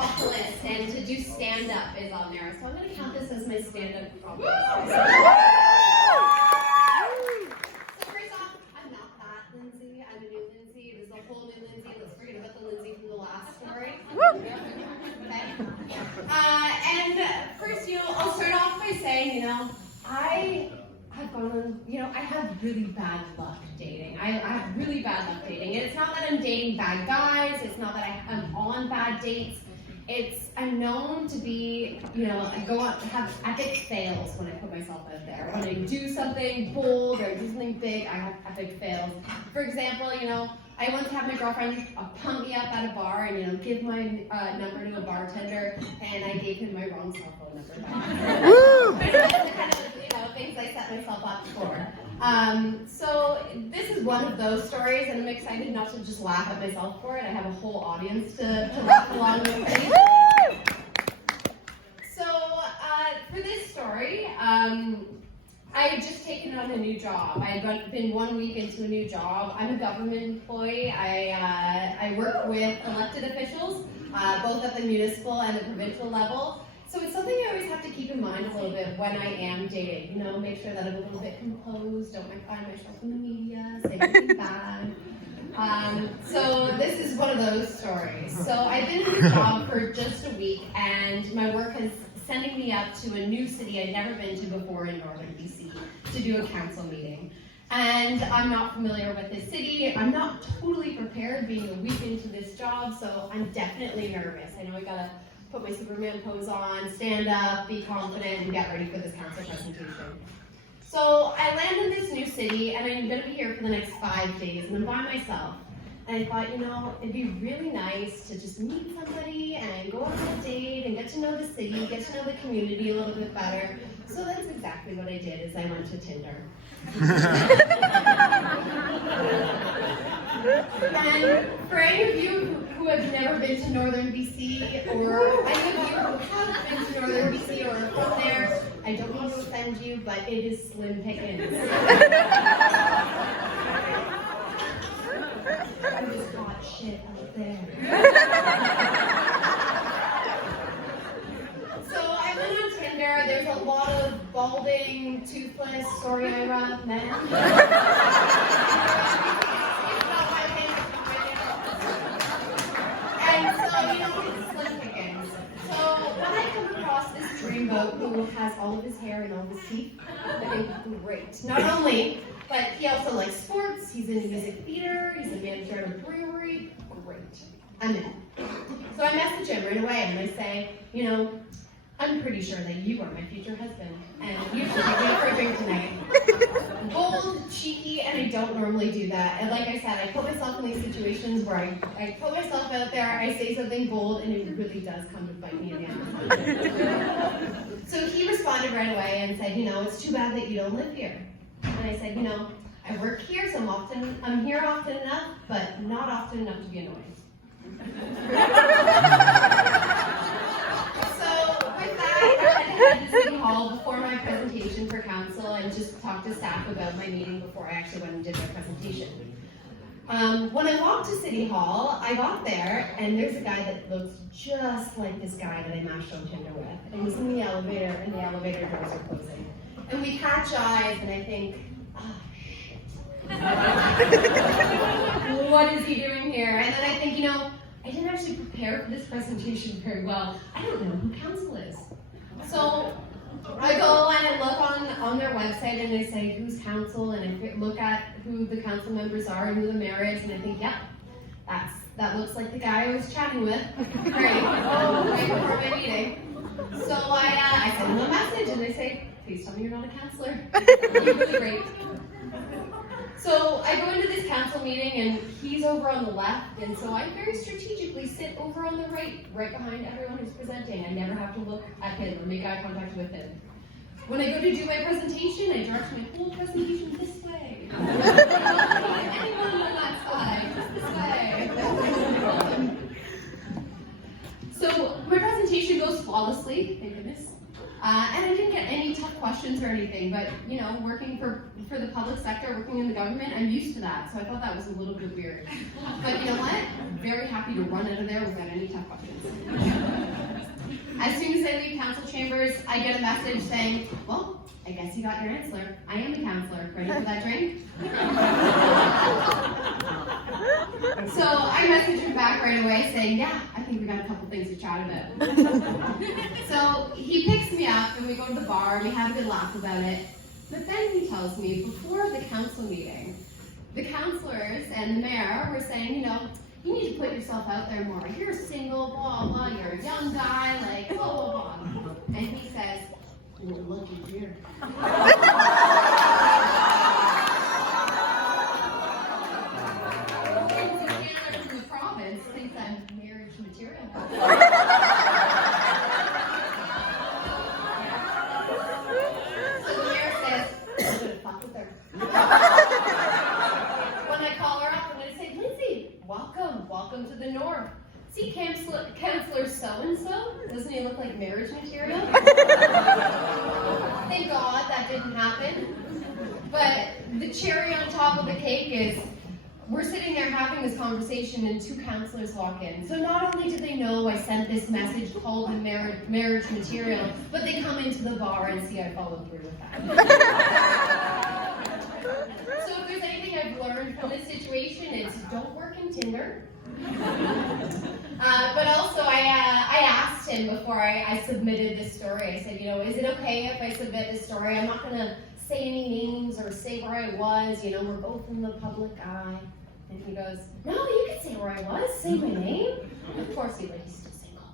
apocalypse and to do stand-up is on there. So I'm going to count this as my stand-up problem. So first off, I'm not that Lindsay. I'm a new Lindsay. There's a whole new Lindsay. Let's forget about the Lindsay from the last story. Okay. And first, I'll start off by saying, I've gone on, I have really bad luck dating. I have really bad luck dating. And it's not that I'm dating bad guys. It's not that I'm on bad dates. I'm known to be, have epic fails when I put myself out there. When I do something bold or I do something big, I have epic fails. For example, I once had my girlfriend pump me up at a bar and, give my number to a bartender, and I gave him my wrong cell phone number. Things I set myself up for. So this is one of those stories, and I'm excited not to just laugh at myself for it. I have a whole audience to laugh along with me. So for this story, I had just taken on a new job. I had been 1 week into a new job. I'm a government employee. I work with elected officials, both at the municipal and the provincial level. So it's something I always have to keep in mind a little bit when I am dating. Make sure that I'm a little bit composed, don't find myself in the media, say anything bad. So this is one of those stories. So I've been in this job for just a week, and my work is sending me up to a new city I'd never been to before in northern BC to do a council meeting. And I'm not familiar with this city. I'm not totally prepared being a week into this job, so I'm definitely nervous. I know I gotta put my Superman pose on, stand up, be confident, and get ready for this council presentation. So I land in this new city, and I'm gonna be here for the next 5 days, and I'm by myself. And I thought, it'd be really nice to just meet somebody and go on a date and get to know the city, get to know the community a little bit better. So that's exactly what I did, is I went to Tinder. And for any of you who have never been to northern BC, or any of you who have been to northern BC or are from there, I don't want to offend you, but it is slim pickings. There's hot shit out there. So I went on Tinder. There's a lot of balding, toothless, sorry Ira men. And so, it's slim pickings. So when I come across this dreamboat who has all of his hair and all of his teeth, I think, great. Not only, but he also likes sports, he's into music theater, he's a manager at a brewery, great. I'm in. So I message him right away and I say, I'm pretty sure that you are my future husband, and you should take me out for a drink tonight. Bold, cheeky, and I don't normally do that. And like I said, I put myself in these situations where I put myself out there, I say something bold, and it really does come to bite me again. So he responded right away and said, it's too bad that you don't live here. And I said, I work here, so I'm here often enough, but not often enough to be annoying. I head to City Hall before my presentation for council and just talk to staff about my meeting before I actually went and did my presentation. When I walked to City Hall, I got there, and there's a guy that looks just like this guy that I matched on Tinder with. And he's in the elevator, and the elevator doors are closing. And we catch eyes, and I think, what is he doing here? And then I think, I didn't actually prepare for this presentation very well. I don't know who council is. So I go and I look on their website and I say, who's council? And I look at who the council members are and who the mayor is, and I think, yep, that looks like the guy I was chatting with. Great. Right before my meeting. So I send them a message and I say, please tell me you're not a counselor. You're really great. So I go into this council meeting and he's over on the left, and so I very strategically sit over on the right behind everyone who's presenting. I never have to look at him or make eye contact with him. When I go to do my presentation, I direct my whole presentation this way. Anyone on that side, just this way. So my presentation goes flawlessly, thank goodness. And I didn't get any tough questions or anything, but working for the public sector, working in the government, I'm used to that, so I thought that was a little bit weird. But you know what? I'm very happy to run out of there without any tough questions. I get a message saying, well, I guess you got your answer. I am a counselor. Ready for that drink? So I messaged him back right away saying, yeah, I think we got a couple things to chat about. So he picks me up and we go to the bar and we have a good laugh about it. But then he tells me before the council meeting, the councillors and the mayor were saying, you know, you need to put yourself out there more. You're single, blah, blah, you're a young guy, like, blah, blah, blah. And he says, we're lucky here. From the province thinks I'm marriage material. So the mayor says, I'm gonna fuck with her. When I call her up, I'm gonna say, Lindsay, welcome to the north. See Councillor so-and-so? Doesn't he look like marriage material? Thank God that didn't happen. But the cherry on top of the cake is, we're sitting there having this conversation and two councillors walk in. So not only do they know I sent this message called the marriage material, but they come into the bar and see I followed through with that. So if there's anything I've learned from this situation, it's don't work in Tinder. But also I asked him before I submitted this story, I said, you know, is it okay if I submit this story? I'm not going to say any names or say where I was, you know, we're both in the public eye. And he goes, no, you can say where I was, say my name. Of course he's still single.